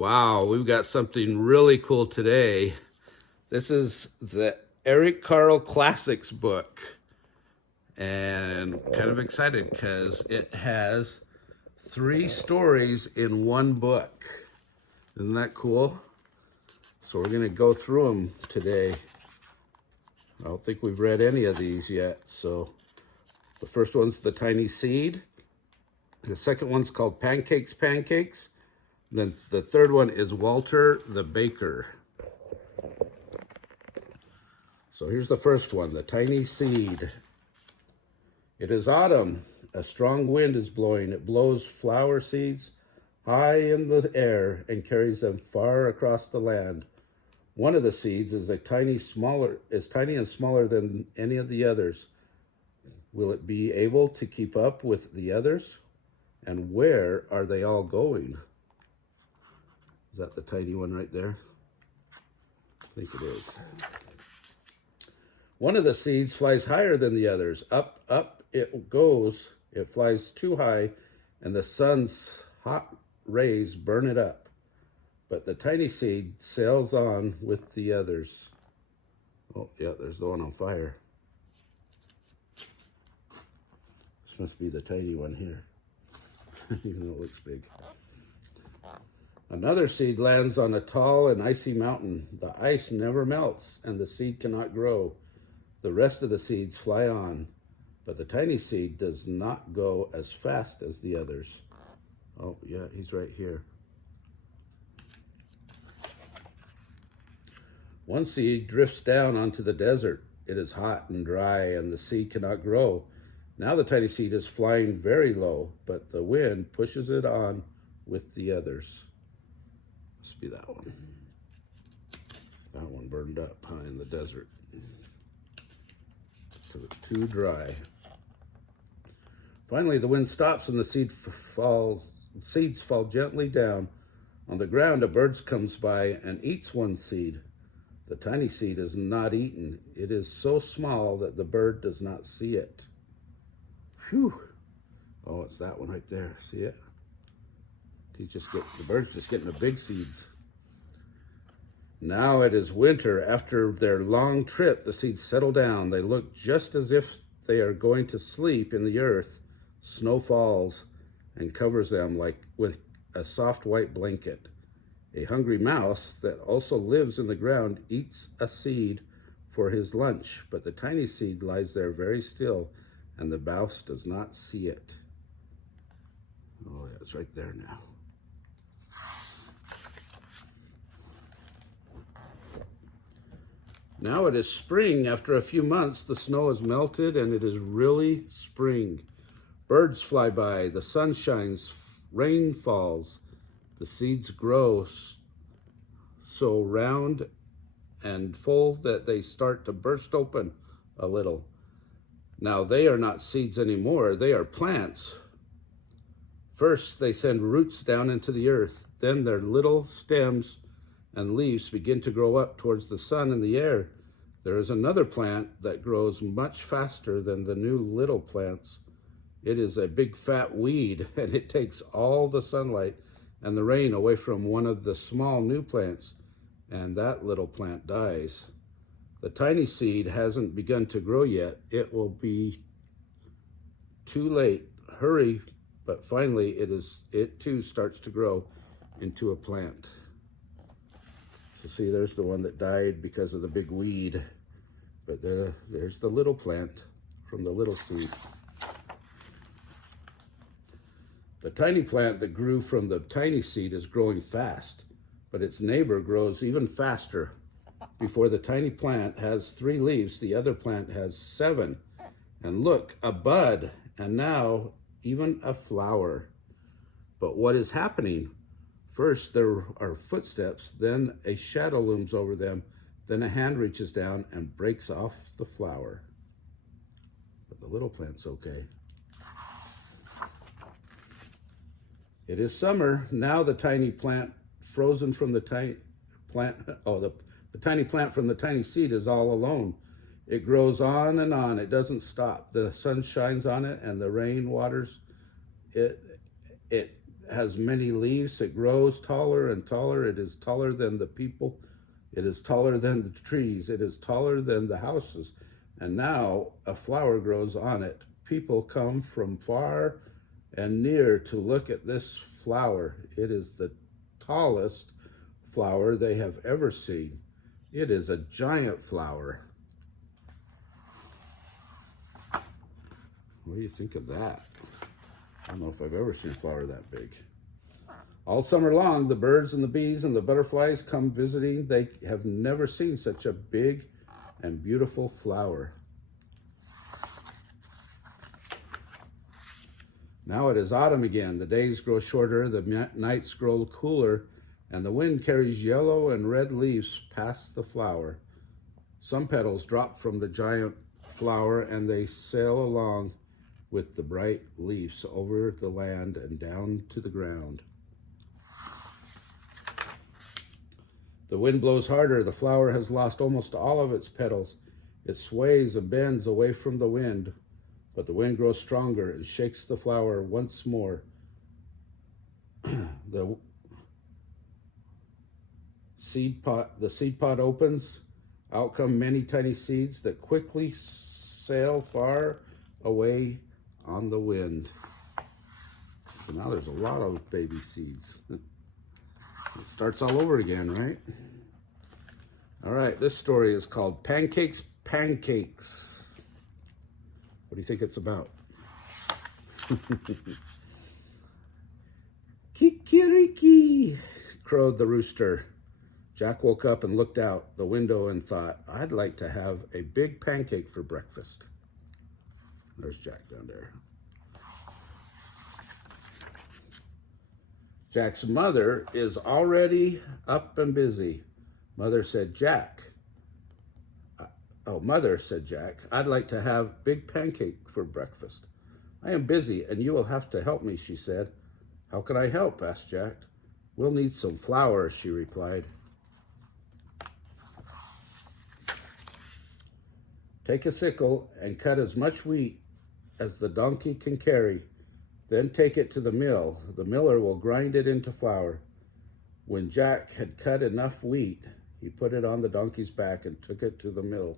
Wow, we've got something really cool today. This is the Carle Classics book. And I'm kind of excited because it has 3 stories in one book. Isn't that cool? So we're going to go through them today. I don't think we've read any of these yet. So the first one's The Tiny Seed. The second one's called Pancakes. Then the third one is Walter the Baker. So here's the first one, The Tiny Seed. It is autumn. A strong wind is blowing. It blows flower seeds high in the air and carries them far across the land. One of the seeds is tiny and smaller than any of the others. Will it be able to keep up with the others? And where are they all going? Is that the tiny one right there? I think it is. One of the seeds flies higher than the others. Up it goes. It flies too high, and the sun's hot rays burn it up. But the tiny seed sails on with the others. Oh, yeah, there's the one on fire. This must be the tiny one here, even though it looks big. Another seed lands on a tall and icy mountain. The ice never melts, and the seed cannot grow. The rest of the seeds fly on, but the tiny seed does not go as fast as the others. Oh, yeah, he's right here. One seed drifts down onto the desert. It is hot and dry, and the seed cannot grow. Now the tiny seed is flying very low, but the wind pushes it on with the others. Must be that one. That one burned up in the desert because it's too dry. Finally, the wind stops and the seeds fall gently down. On the ground, a bird comes by and eats one seed. The tiny seed is not eaten. It is so small that the bird does not see it. Phew. Oh, it's that one right there. See it? The bird's just getting the big seeds. Now it is winter. After their long trip, the seeds settle down. They look just as if they are going to sleep in the earth. Snow falls and covers them like with a soft white blanket. A hungry mouse that also lives in the ground eats a seed for his lunch, but the tiny seed lies there very still, and the mouse does not see it. Oh, yeah, it's right there now. Now it is spring. After a few months, the snow has melted and it is really spring. Birds fly by, the sun shines, rain falls, the seeds grow so round and full that they start to burst open a little. Now they are not seeds anymore, they are plants. First, they send roots down into the earth, then their little stems and leaves begin to grow up towards the sun and the air. There is another plant that grows much faster than the new little plants. It is a big fat weed, and it takes all the sunlight and the rain away from one of the small new plants, and that little plant dies. The tiny seed hasn't begun to grow yet. It will be too late. Hurry, but finally it too starts to grow into a plant. So see, there's the one that died because of the big weed. But there's the little plant from the little seed. The tiny plant that grew from the tiny seed is growing fast, but its neighbor grows even faster. Before the tiny plant has 3 leaves, the other plant has 7. And look, a bud, and now even a flower. But what is happening? First, there are footsteps, then a shadow looms over them, then a hand reaches down and breaks off the flower. But the little plant's okay. It is summer. Now the tiny plant frozen from the tiny plant, the tiny plant from the tiny seed is all alone. It grows on and on. It doesn't stop. The sun shines on it and the rain waters it has many leaves. It grows taller and taller. It is taller than the people. It is taller than the trees. It is taller than the houses. And now a flower grows on it. People come from far and near to look at this flower. It is the tallest flower they have ever seen. It is a giant flower. What do you think of that? I don't know if I've ever seen a flower that big. All summer long, the birds and the bees and the butterflies come visiting. They have never seen such a big and beautiful flower. Now it is autumn again. The days grow shorter, the nights grow cooler, and the wind carries yellow and red leaves past the flower. Some petals drop from the giant flower and they sail along with the bright leaves over the land and down to the ground. The wind blows harder. The flower has lost almost all of its petals. It sways and bends away from the wind, but the wind grows stronger and shakes the flower once more. The seed pod opens. Out come many tiny seeds that quickly sail far away on the wind. So now there's a lot of baby seeds. It starts all over again, right? All right, this story is called Pancakes, Pancakes. What do you think it's about? Kikiriki, crowed the rooster. Jack woke up and looked out the window and thought, I'd like to have a big pancake for breakfast. There's Jack down there. Jack's mother is already up and busy. Mother said, Mother, said Jack, I'd like to have big pancake for breakfast. I am busy and you will have to help me, she said. How can I help? Asked Jack. We'll need some flour, she replied. Take a sickle and cut as much wheat as the donkey can carry. Then take it to the mill. The miller will grind it into flour. When Jack had cut enough wheat, he put it on the donkey's back and took it to the miller.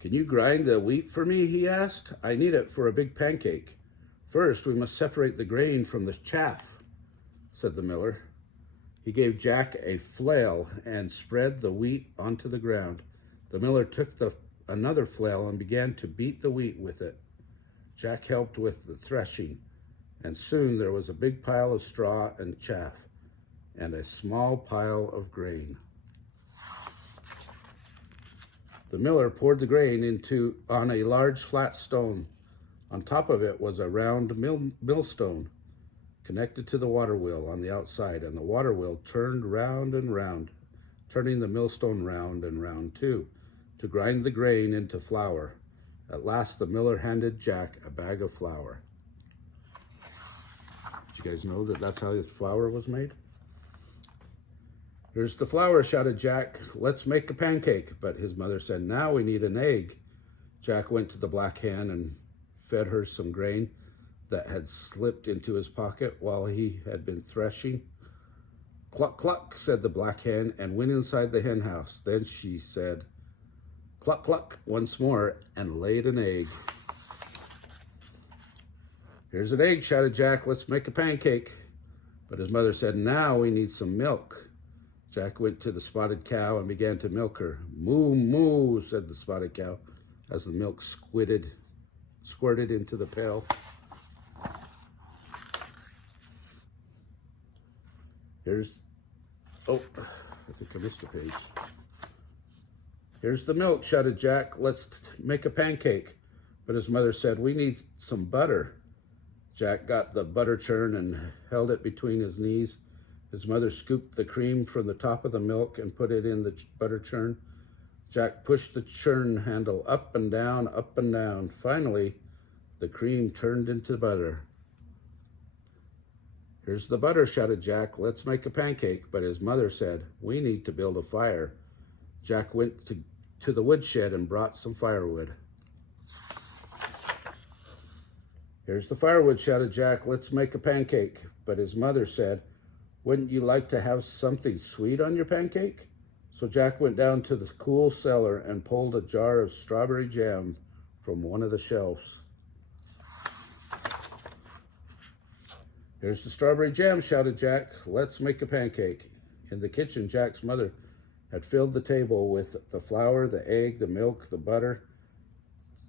Can you grind the wheat for me? He asked. I need it for a big pancake. First, we must separate the grain from the chaff, said the miller. He gave Jack a flail and spread the wheat onto the ground. The miller took another flail and began to beat the wheat with it. Jack helped with the threshing, and soon there was a big pile of straw and chaff and a small pile of grain. The miller poured the grain on a large flat stone. On top of it was a round millstone connected to the water wheel on the outside, and the water wheel turned round and round, turning the millstone round and round too, to grind the grain into flour. At last, the miller handed Jack a bag of flour. Did you guys know that that's how the flour was made? Here's the flour, shouted Jack. Let's make a pancake. But his mother said, now we need an egg. Jack went to the black hen and fed her some grain that had slipped into his pocket while he had been threshing. Cluck, cluck, said the black hen, and went inside the hen house. Then she said, cluck, cluck, once more, and laid an egg. Here's an egg, shouted Jack. Let's make a pancake. But his mother said, now we need some milk. Jack went to the spotted cow and began to milk her. Moo, moo, said the spotted cow, as the milk squirted into the pail. I think I missed a page. Here's the milk, shouted Jack. Let's make a pancake. But his mother said, we need some butter. Jack got the butter churn and held it between his knees. His mother scooped the cream from the top of the milk and put it in the butter churn. Jack pushed the churn handle up and down, up and down. Finally, the cream turned into butter. Here's the butter, shouted Jack. Let's make a pancake. But his mother said, we need to build a fire. Jack went to the woodshed and brought some firewood. Here's the firewood, shouted Jack. Let's make a pancake. But his mother said, wouldn't you like to have something sweet on your pancake? So Jack went down to the cool cellar and pulled a jar of strawberry jam from one of the shelves. Here's the strawberry jam, shouted Jack. Let's make a pancake. In the kitchen, Jack's mother had filled the table with the flour, the egg, the milk, the butter.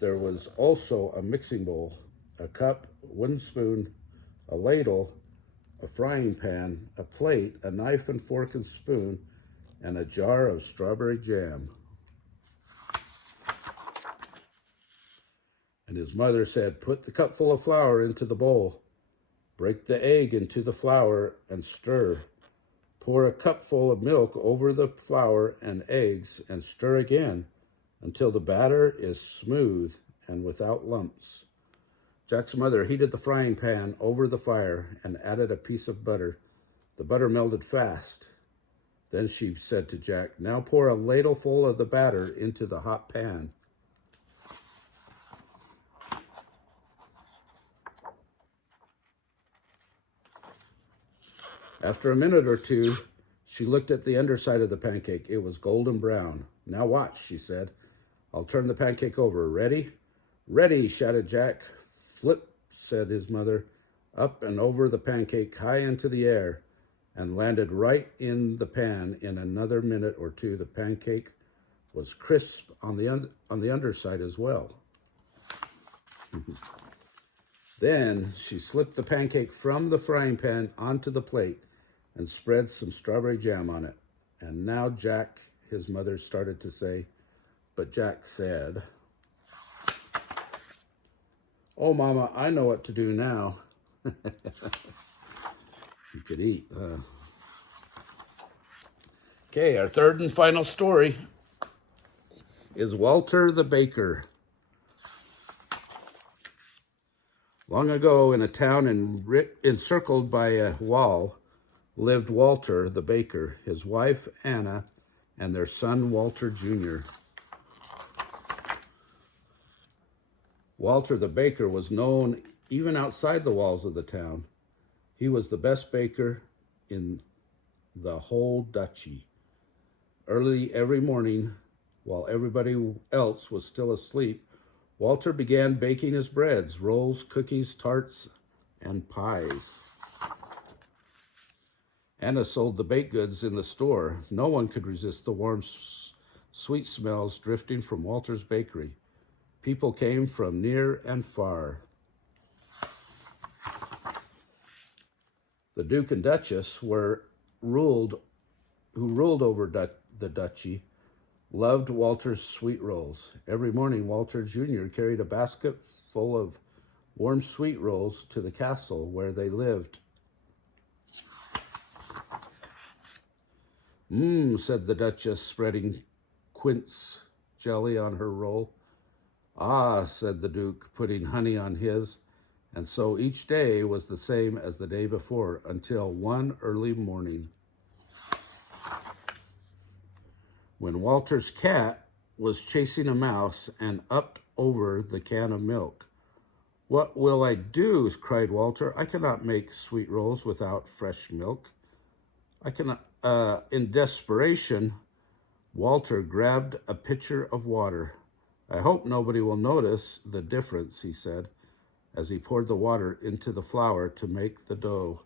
There was also a mixing bowl, a cup, a wooden spoon, a ladle, a frying pan, a plate, a knife and fork and spoon, and a jar of strawberry jam. And his mother said, put the cup full of flour into the bowl. Break the egg into the flour and stir. Pour a cupful of milk over the flour and eggs and stir again until the batter is smooth and without lumps. Jack's mother heated the frying pan over the fire and added a piece of butter. The butter melted fast. Then she said to Jack, now pour a ladleful of the batter into the hot pan. After a minute or two, she looked at the underside of the pancake. It was golden brown. Now watch, she said. I'll turn the pancake over. Ready? Ready, shouted Jack. Flip, said his mother, up and over the pancake, high into the air, and landed right in the pan. In another minute or two, the pancake was crisp on the underside as well. Then she slipped the pancake from the frying pan onto the plate and spread some strawberry jam on it. And now Jack, his mother, started to say, but Jack said, oh, Mama, I know what to do now. You could eat. Okay, our third and final story is Walter the Baker. Long ago, in a town encircled by a wall, lived Walter the Baker, his wife Anna, and their son Walter Jr. Walter the Baker was known even outside the walls of the town. He was the best baker in the whole duchy. Early every morning, while everybody else was still asleep, Walter began baking his breads, rolls, cookies, tarts, and pies. Anna sold the baked goods in the store. No one could resist the warm, sweet smells drifting from Walter's bakery. People came from near and far. The Duke and Duchess who ruled over the duchy, loved Walter's sweet rolls. Every morning, Walter Jr. carried a basket full of warm sweet rolls to the castle where they lived. Said the Duchess, spreading quince jelly on her roll. Ah, said the Duke, putting honey on his. And so each day was the same as the day before, until one early morning, when Walter's cat was chasing a mouse and upped over the can of milk. What will I do? Cried Walter. I cannot make sweet rolls without fresh milk. In desperation, Walter grabbed a pitcher of water. I hope nobody will notice the difference, he said, as he poured the water into the flour to make the dough.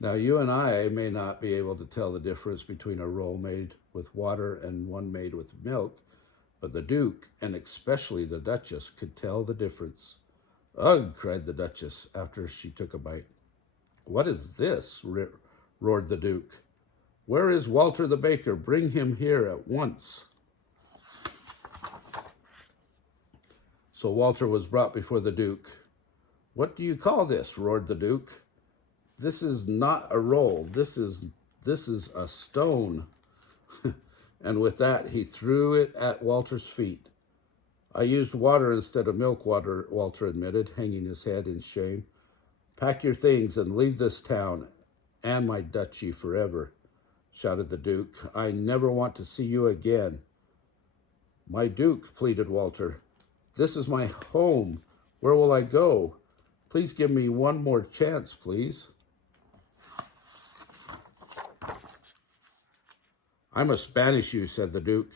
Now, you and I may not be able to tell the difference between a roll made with water and one made with milk, but the Duke, and especially the Duchess, could tell the difference. Ugh, cried the Duchess after she took a bite. What is this? Roared the Duke. Where is Walter the Baker? Bring him here at once. So Walter was brought before the Duke. What do you call this? Roared the Duke. This is not a roll. This is a stone. And with that, he threw it at Walter's feet. I used water instead of milk, Walter admitted, hanging his head in shame. Pack your things and leave this town and my duchy forever, shouted the Duke. I never want to see you again. My Duke, pleaded Walter, This is my home. Where will I go? Please give me one more chance, please. I must banish you, said the Duke,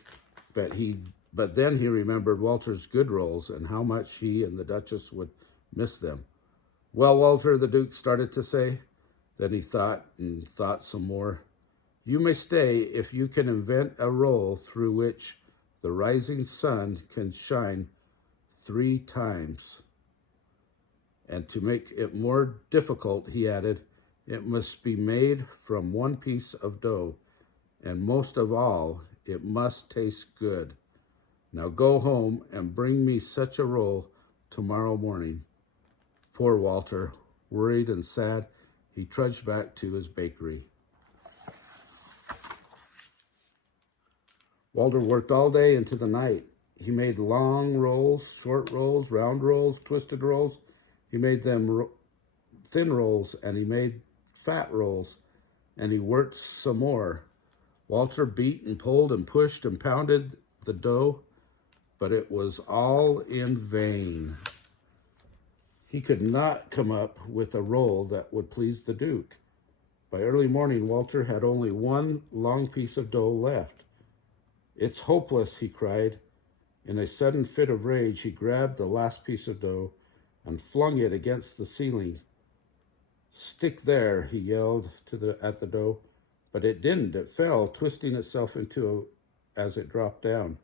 but then he remembered Walter's good rolls and how much he and the Duchess would miss them. Well, Walter, the Duke started to say. Then he thought and thought some more. You may stay if you can invent a roll through which the rising sun can shine 3 times. And to make it more difficult, he added, it must be made from 1 piece of dough, and most of all, it must taste good. Now go home and bring me such a roll tomorrow morning. Poor Walter, worried and sad, he trudged back to his bakery. Walter worked all day into the night. He made long rolls, short rolls, round rolls, twisted rolls. He made them thin rolls, and he made fat rolls, and he worked some more. Walter beat and pulled and pushed and pounded the dough, but it was all in vain. He could not come up with a roll that would please the Duke. By early morning, Walter had only 1 long piece of dough left. It's hopeless, he cried. In a sudden fit of rage, he grabbed the last piece of dough and flung it against the ceiling. Stick there, he yelled at the dough, but it didn't. It fell, twisting itself as it dropped down,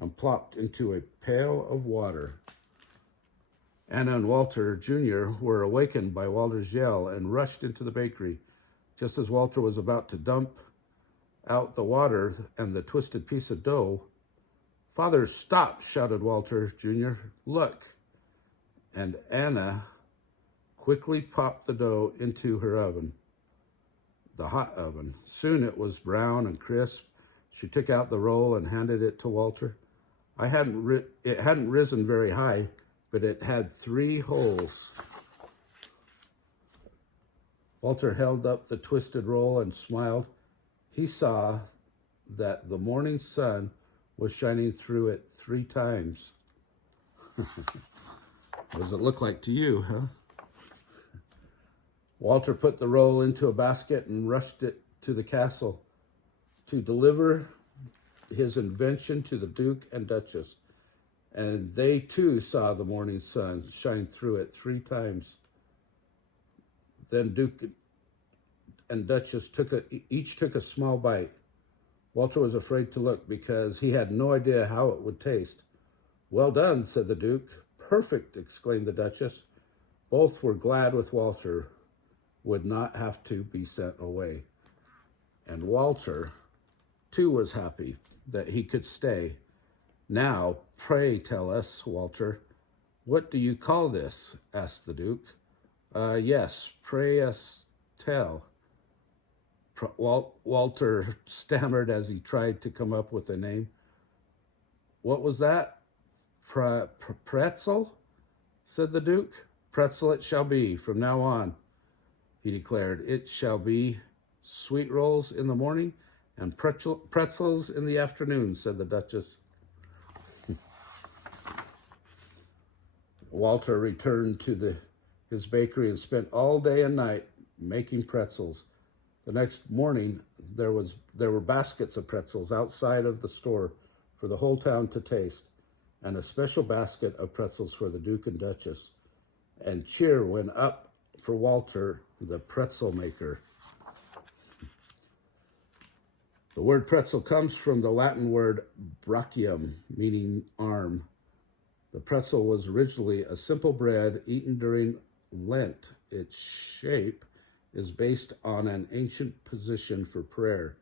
and plopped into a pail of water. Anna and Walter Jr. were awakened by Walter's yell and rushed into the bakery. Just as Walter was about to dump out the water and the twisted piece of dough, Father, stop, shouted Walter Jr. Look. And Anna quickly popped the dough into her oven, the hot oven. Soon it was brown and crisp. She took out the roll and handed it to Walter. It hadn't risen very high, but it had 3 holes. Walter held up the twisted roll and smiled. He saw that the morning sun was shining through it 3 times. What does it look like to you, huh? Walter put the roll into a basket and rushed it to the castle to deliver his invention to the Duke and Duchess. And they too saw the morning sun shine through it 3 times. Then Duke and Duchess each took a small bite. Walter was afraid to look because he had no idea how it would taste. Well done, said the Duke. Perfect, exclaimed the Duchess. Both were glad with Walter would not have to be sent away. And Walter, too, was happy that he could stay. Now, pray tell us, Walter, what do you call this? Asked the Duke. Yes, pray us tell. Walter stammered as he tried to come up with a name. What was that? Pretzel? Said the Duke. Pretzel it shall be from now on, he declared. It shall be sweet rolls in the morning and pretzels in the afternoon, said the Duchess. Walter returned to his bakery and spent all day and night making pretzels. The next morning, there were baskets of pretzels outside of the store for the whole town to taste, and a special basket of pretzels for the Duke and Duchess. And cheer went up for Walter, the pretzel maker. The word pretzel comes from the Latin word brachium, meaning arm. The pretzel was originally a simple bread eaten during Lent. Its shape is based on an ancient position for prayer,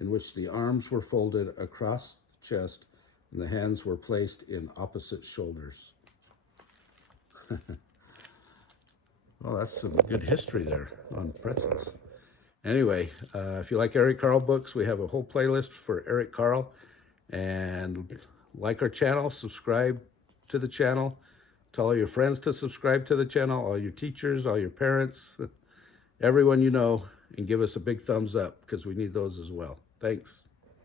in which the arms were folded across the chest and the hands were placed in opposite shoulders. Well, that's some good history there on pretzels. Anyway, if you like Eric Carle books, we have a whole playlist for Eric Carle. And like our channel, subscribe to the channel. Tell all your friends to subscribe to the channel, all your teachers, all your parents, everyone you know, and give us a big thumbs up because we need those as well. Thanks.